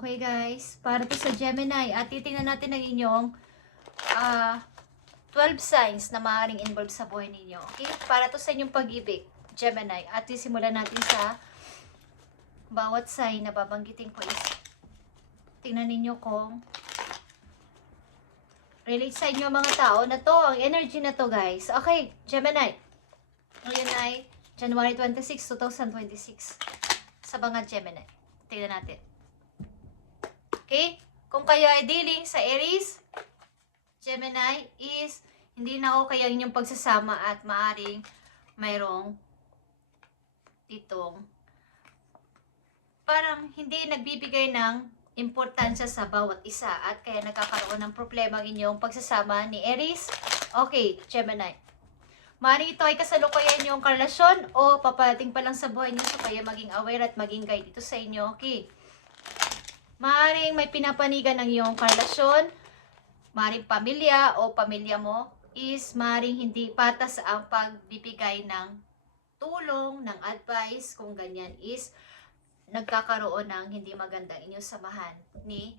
Okay guys, para to sa Gemini at titingnan natin ang inyong 12 signs na maaaring involved sa buhay ninyo. Okay? Para to sa inyong pag-ibig, Gemini. At simulan natin sa bawat sign na babanggitin ko is tingnan ninyo kung relate sa inyo mga tao na to, ang energy na to guys. Okay, Gemini. Ngayon ay January 26, 2026 sa mga Gemini. Tingnan natin. Okay? Kung kayo ay dealing sa Aries, Gemini is hindi na okay ang inyong pagsasama at maaring mayroong ditong parang hindi nagbibigay ng importansya sa bawat isa at kaya nagkakaroon ng problema ang inyong pagsasama ni Aries. Okay, Gemini. Maaring ito ay kasalukuyan yung karelasyon o paparating pa lang sa buhay niyo, so kaya maging aware at maging guide ito sa inyo. Okay. Maaring may pinapanigan ng iyong karelasyon, maaring pamilya o pamilya mo is maaring hindi patas ang pagbibigay ng tulong, ng advice, kung ganyan is nagkakaroon ng hindi magandang inyong samahan ni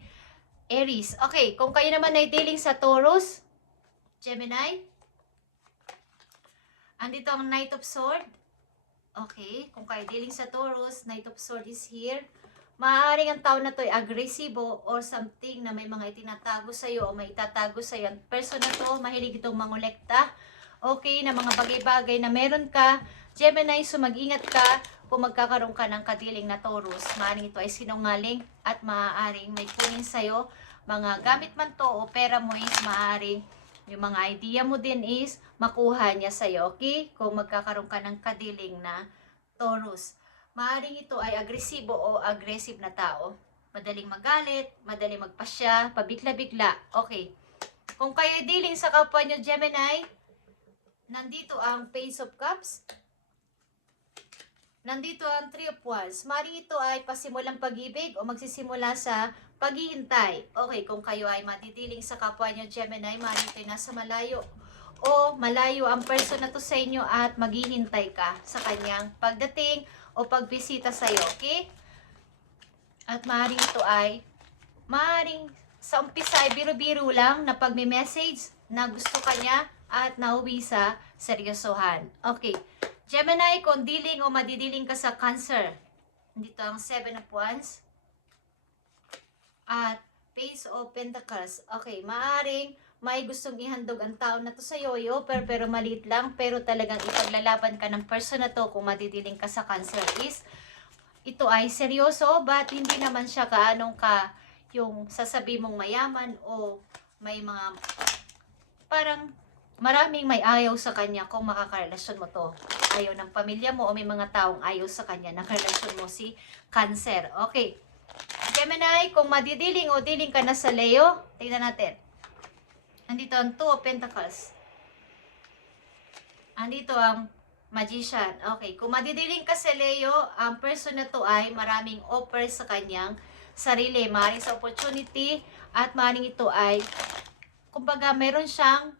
Aries. Okay, kung kayo naman ay dealing sa Taurus, Gemini, andito ang Knight of Swords. Okay, kung kayo dealing sa Taurus, Knight of Swords is here. Maaaring ang tao na to ay agresibo or something na may mga itinatago sa iyo o may itatago sa iyo. Ang person na to, mahilig itong mangolekta. Okay, na mga bagay-bagay na meron ka. Gemini, so mag-ingat ka kung magkakaroon ka ng kadiling na Taurus. Maaaring ito ay sinungaling at maaaring may kunin sa iyo. Mga gamit man to o pera mo is maaaring yung mga idea mo din is makuha niya sa iyo. Okay, kung magkakaroon ka ng kadiling na Taurus. Maaring ito ay agresibo o aggressive na tao. Madaling magalit, madaling magpasya, pabigla-bigla. Okay. Kung kayo dealing sa kapwa nyo, Gemini, nandito ang Page of Cups. Nandito ang Three of Wands. Maaring ito ay pasimulang pag-ibig o magsisimula sa paghihintay. Okay, kung kayo ay madidiling sa kapwa nyo, Gemini, maaring ito ay nasa malayo o malayo ang person na to sa inyo at maghihintay ka sa kanyang pagdating o pagbisita sa iyo, okay? At maaaring ito ay, maaaring sa umpisa ay biro-biro lang na pagme-message na gusto ka niya at nauwi sa seryosohan. Okay. Gemini, kung dealing o madidiling ka sa Cancer, dito ang Seven of Wands at Page of Pentacles. Okay, maaaring may gustong ihandog ang tao na to sa yoyo, pero maliit lang, pero talagang ipaglalaban ka ng person na to kung madidiling ka sa Cancer is, ito ay seryoso, but hindi naman siya kaanong ka yung sasabi mong mayaman o may mga parang maraming may ayaw sa kanya kung makakarelasyon mo to. Ayaw ng pamilya mo o may mga taong ayaw sa kanya na karelasyon mo si Cancer. Okay. Gemini, kung madidiling o diling ka na sa Leo, tingnan natin. Andito ang Two of Pentacles. Andito ang Magician. Okay, kung madidiling ka sa Leo, ang person na to ay maraming offer sa kanyang sarili. Maaaring sa opportunity at maaaring ito ay, kumbaga, meron siyang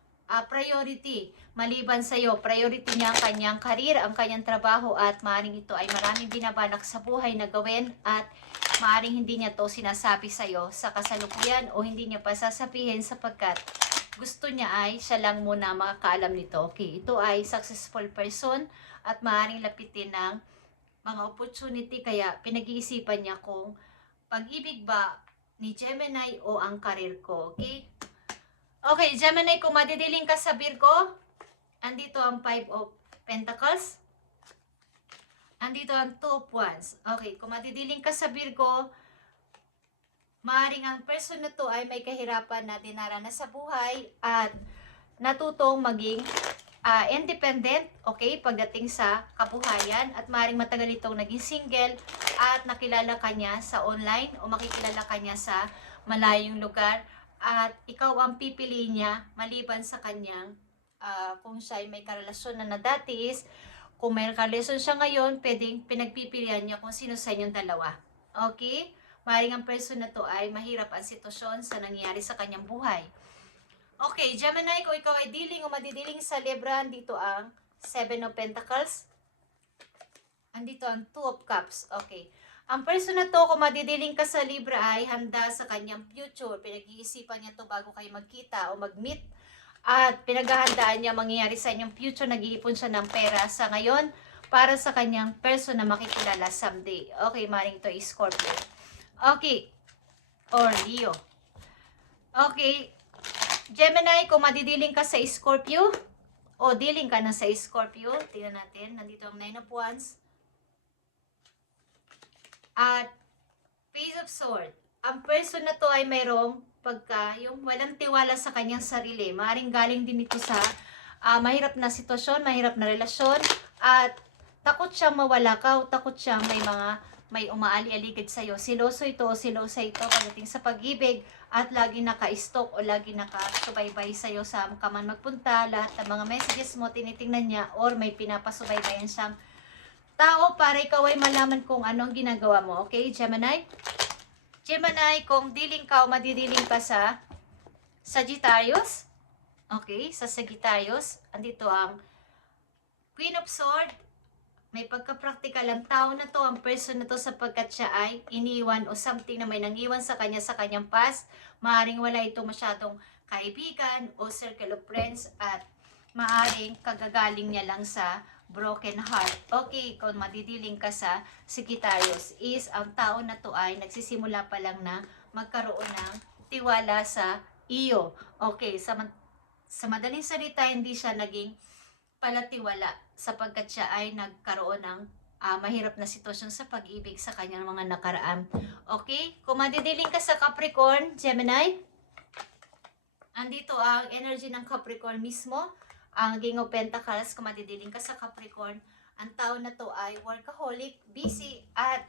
priority. Maliban sa iyo, priority niya ang kanyang career, ang kanyang trabaho at maaaring ito ay maraming binabalak sa buhay na gawin at maaaring hindi niya to sinasabi sa iyo sa kasalukuyan o hindi niya pa sasabihin sapagkat gusto niya ay siya lang muna makakaalam nito. Okay, ito ay successful person at maaaring lapitin ng mga opportunity kaya pinag-iisipan niya kung pag-ibig ba ni Gemini o ang karir ko. Okay? Okay, Gemini, kung madidiling ka sa Virgo, andito ang Five of Pentacles. Andito ang Two of Wands. Okay, kung madidiling ka sa Virgo, maaaring ang person na to ay may kahirapan na dinaranas sa buhay at natutong maging independent, okay, pagdating sa kabuhayan at maaaring matagal itong naging single at nakilala ka niya sa online o makikilala ka niya sa malayong lugar at ikaw ang pipiliin niya maliban sa kanyang kung siya ay may karelasyon na dati is kung may karelasyon siya ngayon, pwedeng pinagpipilian niya kung sino sa inyong dalawa. Okay? Maaaring ang person na to ay mahirap ang sitwasyon sa nangyayari sa kanyang buhay. Okay, Gemini, kung ikaw ay dealing o madidiling sa Libra, dito ang Seven of Pentacles. Andito ang Two of Cups. Okay. Ang person na to, kung madidiling ka sa Libra, ay handa sa kanyang future. Pinag-iisipan niya to bago kayo magkita o mag-meet. At pinaghahandaan niya mangyayari sa inyong future. Nag-iipon siya ng pera sa ngayon para sa kanyang person na makikilala someday. Okay, maring to is Scorpio. Okay. Or Leo. Okay. Gemini, kung madidiling ka sa Scorpio, o dealing ka na sa Scorpio, tingnan natin. Nandito ang 9 of Wands. At Page of Swords. Ang person na to ay mayroong yung walang tiwala sa kanyang sarili. Maaring galing din ito sa mahirap na sitwasyon, mahirap na relasyon, at takot siyang mawala ka, o takot siyang may umaali-aligid sa'yo. Siloso ito o silosa ito pagdating sa pag-ibig, at lagi naka-stalk o lagi nakasubaybay sa'yo sa ka man magpunta. Lahat ng mga messages mo tinitingnan niya, or may pinapasubaybayan siyang tao para ikaw ay malaman kung anong ginagawa mo. Okay, Gemini? Gemini, kung dealing ka o madidiling ka sa Sagittarius, okay, sa Sagittarius, andito ang Queen of Swords. May pagka-practical ang tao na to, ang person na to, sapagkat siya ay iniwan o something na may nangiwan sa kanyang past. Maaring wala ito masyadong kaibigan o circle of friends, at maaring kagagaling niya lang sa broken heart. Okay, kung madidiling ka sa Sagittarius, is ang tao na to ay nagsisimula pa lang na magkaroon ng tiwala sa iyo. Okay, sa madaling salita, hindi siya naging palatiwala sapagkat siya ay nagkaroon ng mahirap na sitwasyon sa pag-ibig sa kanyang mga nakaraan. Okay? Kung madidiling ka sa Capricorn, Gemini, andito ang energy ng Capricorn mismo. Ang King of Pentacles, kung madidiling ka sa Capricorn, ang tao na to ay workaholic, busy, at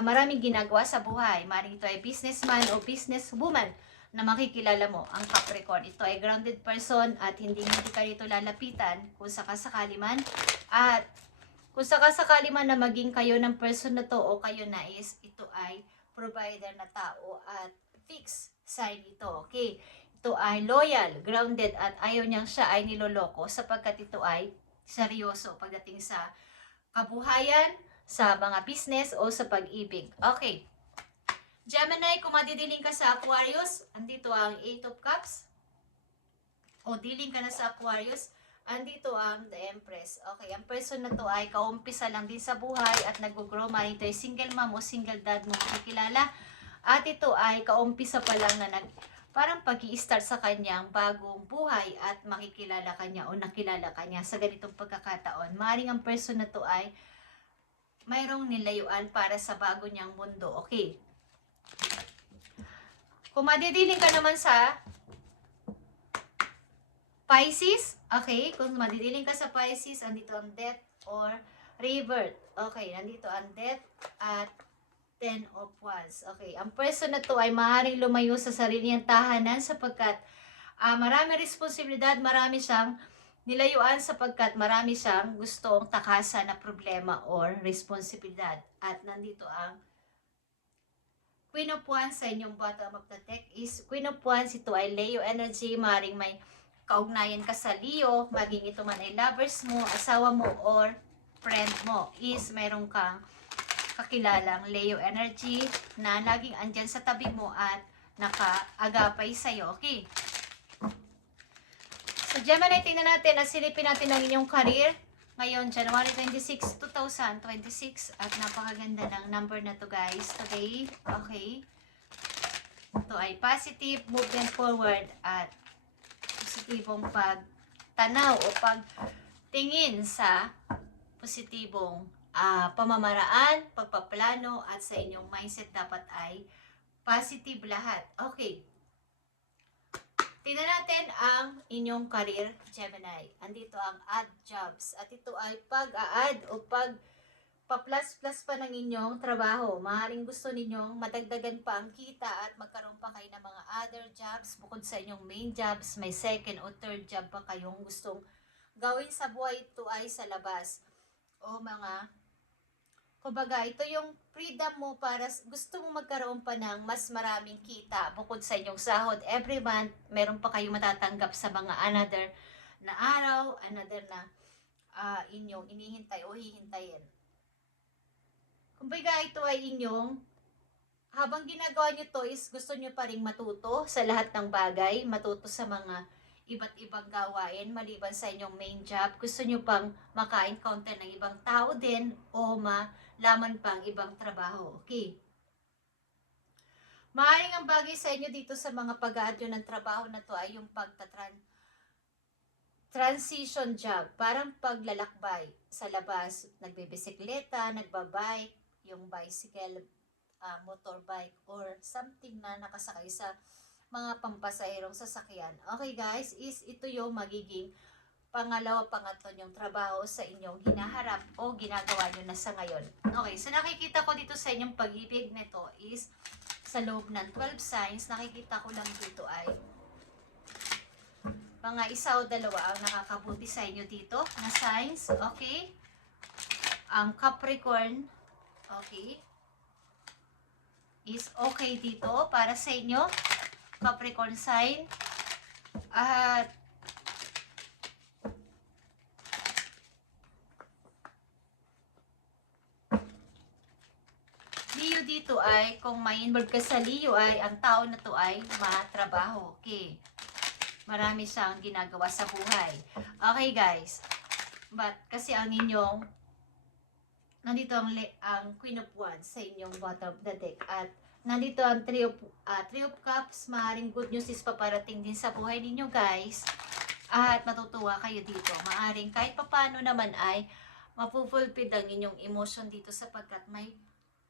maraming ginagawa sa buhay. Maring ito ay businessman o businesswoman na makikilala mo, ang Capricorn. Ito ay grounded person, at hindi ka rito lalapitan kung sakasakali man. At kung sakasakali man na maging kayo ng person na to o kayo na is, ito ay provider na tao at fixed sign ito. Okay? Ito ay loyal, grounded, at ayaw niyang siya ay niloloko sapagkat ito ay seryoso pagdating sa kabuhayan, sa mga business o sa pag-ibig. Okay. Gemini, kung madidiling ka sa Aquarius, andito ang 8 of Cups. O diling ka na sa Aquarius, andito ang The Empress. Okay, ang person na to ay kaumpisa lang din sa buhay at nag-grow. Maring ito ay single mom o single dad mo makikilala. At ito ay kaumpisa pa lang na parang pag-i-start sa kanyang bagong buhay, at makikilala kanya o nakilala kanya sa ganitong pagkakataon. Maring ang person na to ay mayroong nilayuan para sa bago niyang mundo. Okay. Kung madidiling ka naman sa Pisces, okay, kung madidiling ka sa Pisces, andito ang Death or Rebirth. Okay, andito ang Death at 10 of Wands. Okay, ang person na to ay maaaring lumayo sa sarili niyang tahanan sapagkat marami responsibilidad, marami siyang nilayuan sapagkat marami siyang gustong takasan na problema or responsibilidad. At nandito ang Queen of Wands sa inyong bottom of the deck is Queen of Wands. Ito ay Leo energy. Maring may kaugnayan ka sa Leo, maging ito man ay lovers mo, asawa mo, or friend mo, is mayroon kang kakilalang Leo energy na laging andyan sa tabi mo at nakaagapay sa'yo. Okay. So Gemini, tingnan natin at silipin natin ang inyong career ngayon, January 26, 2026. At napakaganda ng number na to, guys. Today, okay. Ito ay positive movement forward at positibong pagtanaw o pagtingin sa positibong pamamaraan, pagpaplano, at sa inyong mindset dapat ay positive lahat. Okay. Tingnan natin ang inyong career, Gemini. Andito ang add jobs. At ito ay pag-a-add o pa-plus-plus pa ng inyong trabaho. Maaaring gusto ninyong madagdagan pa ang kita at magkaroon pa kayo ng mga other jobs bukod sa inyong main jobs. May second o third job pa kayong gustong gawin sa buhay. Ito ay sa labas. O kumbaga, ito yung freedom mo para gusto mo magkaroon pa ng mas maraming kita bukod sa inyong sahod. Every month, meron pa kayong matatanggap sa mga another na araw, another na inyong inihintay o hihintayin. Kumbaga ito ay inyong, habang ginagawa nyo to is gusto nyo pa rin matuto sa lahat ng bagay, matuto sa mga iba't ibang gawain maliban sa inyong main job. Gusto nyo pang maka-encounter ng ibang tao din o malaman pang ibang trabaho. Okay. Maaaring ang bagay sa inyo dito sa mga pag-aadyo ng trabaho na to ay yung transition job, parang paglalakbay sa labas, nagbebisikleta, nagbabike, yung bicycle, motorbike, or something na nakasakay sa mga pampasahirong sasakyan. Okay guys, is ito yung magiging pangalawa, pangatlo yung trabaho sa inyong hinaharap o ginagawa nyo na sa ngayon. Okay, so nakikita ko dito sa inyong pag-ibig nito is sa loob ng 12 signs, nakikita ko lang dito ay mga isa o dalawa ang nakakabuti sa inyo dito na signs, okay? Ang Capricorn, okay, is okay dito para sa inyo, Capricorn sign. At Leo dito ay, kung may involved ka sa Leo ay, ang tao na to ay matrabaho, okay? Marami siyang ginagawa sa buhay. Okay guys. But kasi ang inyong nandito ang Queen of Wands sa inyong bottom of the deck at nandito ang Three of Cups. Maaring good news is paparating din sa buhay ninyo guys. At matutuwa kayo dito. Maaring kahit papano naman ay mapufulfilled ang inyong emotion dito sapagkat may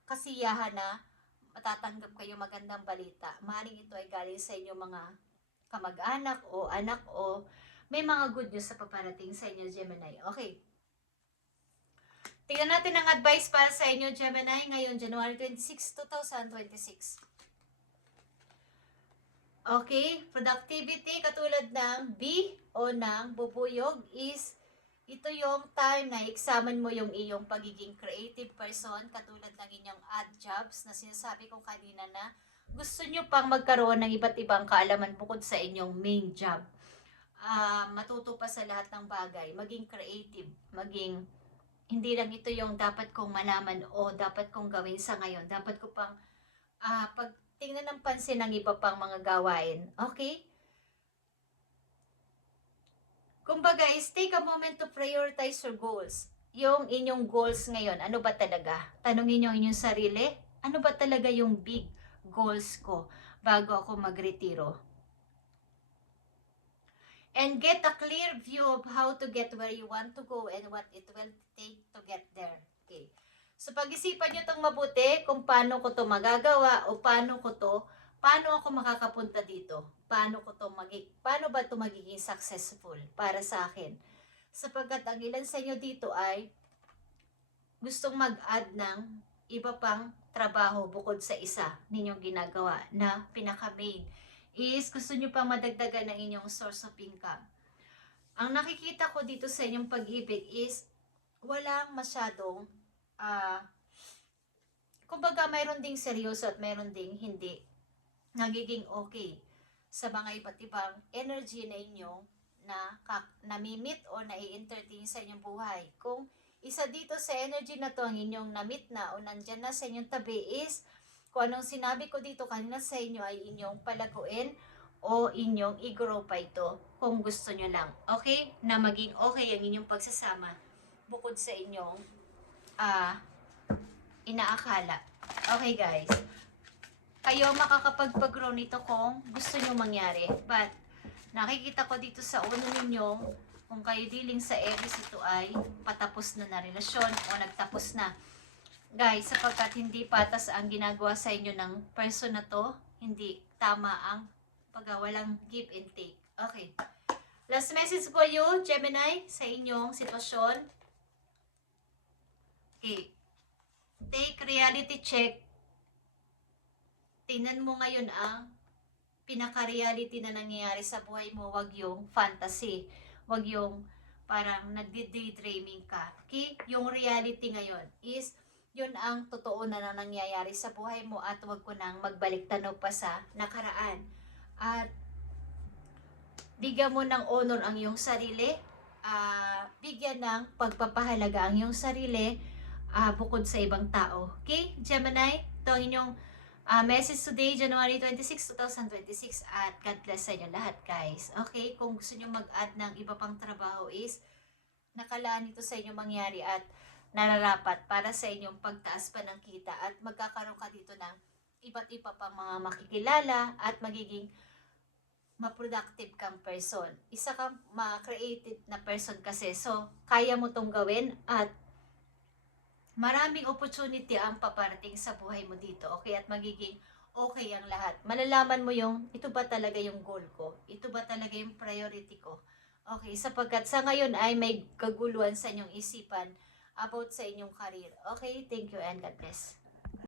kasiyahan na matatanggap kayo magandang balita. Maaring ito ay galing sa inyong mga kamag-anak o anak o may mga good news sa paparating sa inyo, Gemini. Okay. Tingnan natin ang advice para sa inyo, Gemini, ngayon, January 26, 2026. Okay. Productivity, katulad ng B o ng bubuyog is ito yung time na examine mo yung iyong pagiging creative person, katulad ng inyong odd jobs na sinasabi ko kanina na gusto nyo pang magkaroon ng iba't ibang kaalaman bukod sa inyong main job. Matuto pa sa lahat ng bagay, maging creative, maging, hindi lang ito yung dapat kong malaman o dapat kong gawin sa ngayon. Dapat ko pang pagtingnan ng pansin ng iba pang mga gawain. Okay? Kumbaga is take a moment to prioritize your goals. Yung inyong goals ngayon, ano ba talaga? Tanungin nyo inyong sarili, ano ba talaga yung big goals ko bago ako magretiro? And get a clear view of how to get where you want to go and what it will take to get there. Okay. So pag-isipan nyo itong mabuti kung paano ko to magagawa o paano ako makakapunta dito. Paano ba to magiging successful para sa akin? Sapagkat ang ilan sa inyo dito ay gustong mag-add ng iba pang trabaho bukod sa isa ninyong ginagawa na pinaka-main is gusto nyo pang madagdagan ng inyong source of income. Ang nakikita ko dito sa inyong pag-ibig is walang masyadong kumbaga mayroon ding seryoso at mayroon ding hindi nagiging okay sa mga iba't ibang energy na inyong na namimit o nai-entertain sa inyong buhay. Kung isa dito sa energy na to ang inyong namit na o nandyan na sa inyong tabi is kung anong sinabi ko dito kanina sa inyo ay inyong palaguin o inyong i-grow pa ito kung gusto nyo lang. Okay? Na maging okay ang inyong pagsasama bukod sa inyong inaakala. Okay guys. Kayo makakapagpag-grow nito kung gusto nyo mangyari. But nakikita ko dito sa uno ninyong kung kayo dealing sa Aries, ito ay patapos na relasyon o nagtapos na. Guys, sapagkat hindi patas ang ginagawa sa inyo ng person na to, hindi tama ang walang give and take. Okay. Last message for you, Gemini, sa inyong sitwasyon. Okay. Take reality check. Tingnan mo ngayon ang pinaka-reality na nangyayari sa buhay mo, wag yung fantasy. Wag yung parang nagdi-daydreaming ka. Okay? Yung reality ngayon is yun ang totoo na nangyayari sa buhay mo at wag ko nang magbalik tanaw pa sa nakaraan. At bigyan mo ng honor ang iyong sarili, bigyan ng pagpapahalaga ang iyong sarili, bukod sa ibang tao. Okay, Gemini, ito ang inyong message today, January 26, 2026, at God bless sa inyo lahat, guys. Okay, kung gusto nyo mag-add ng iba pang trabaho is nakalaan ito sa inyo mangyari at nararapat para sa inyong pagtaas pa ng kita at magkakaroon ka dito ng iba't iba pang mga makikilala at magiging ma-productive kang person. Isa kang ma-creative na person kasi. So, kaya mo tong gawin at maraming opportunity ang paparating sa buhay mo dito. Okay? At magiging okay ang lahat. Malalaman mo yung, ito ba talaga yung goal ko? Ito ba talaga yung priority ko? Okay, sapagkat sa ngayon ay may kaguluhan sa inyong isipan about sa inyong career. Okay, thank you and God bless.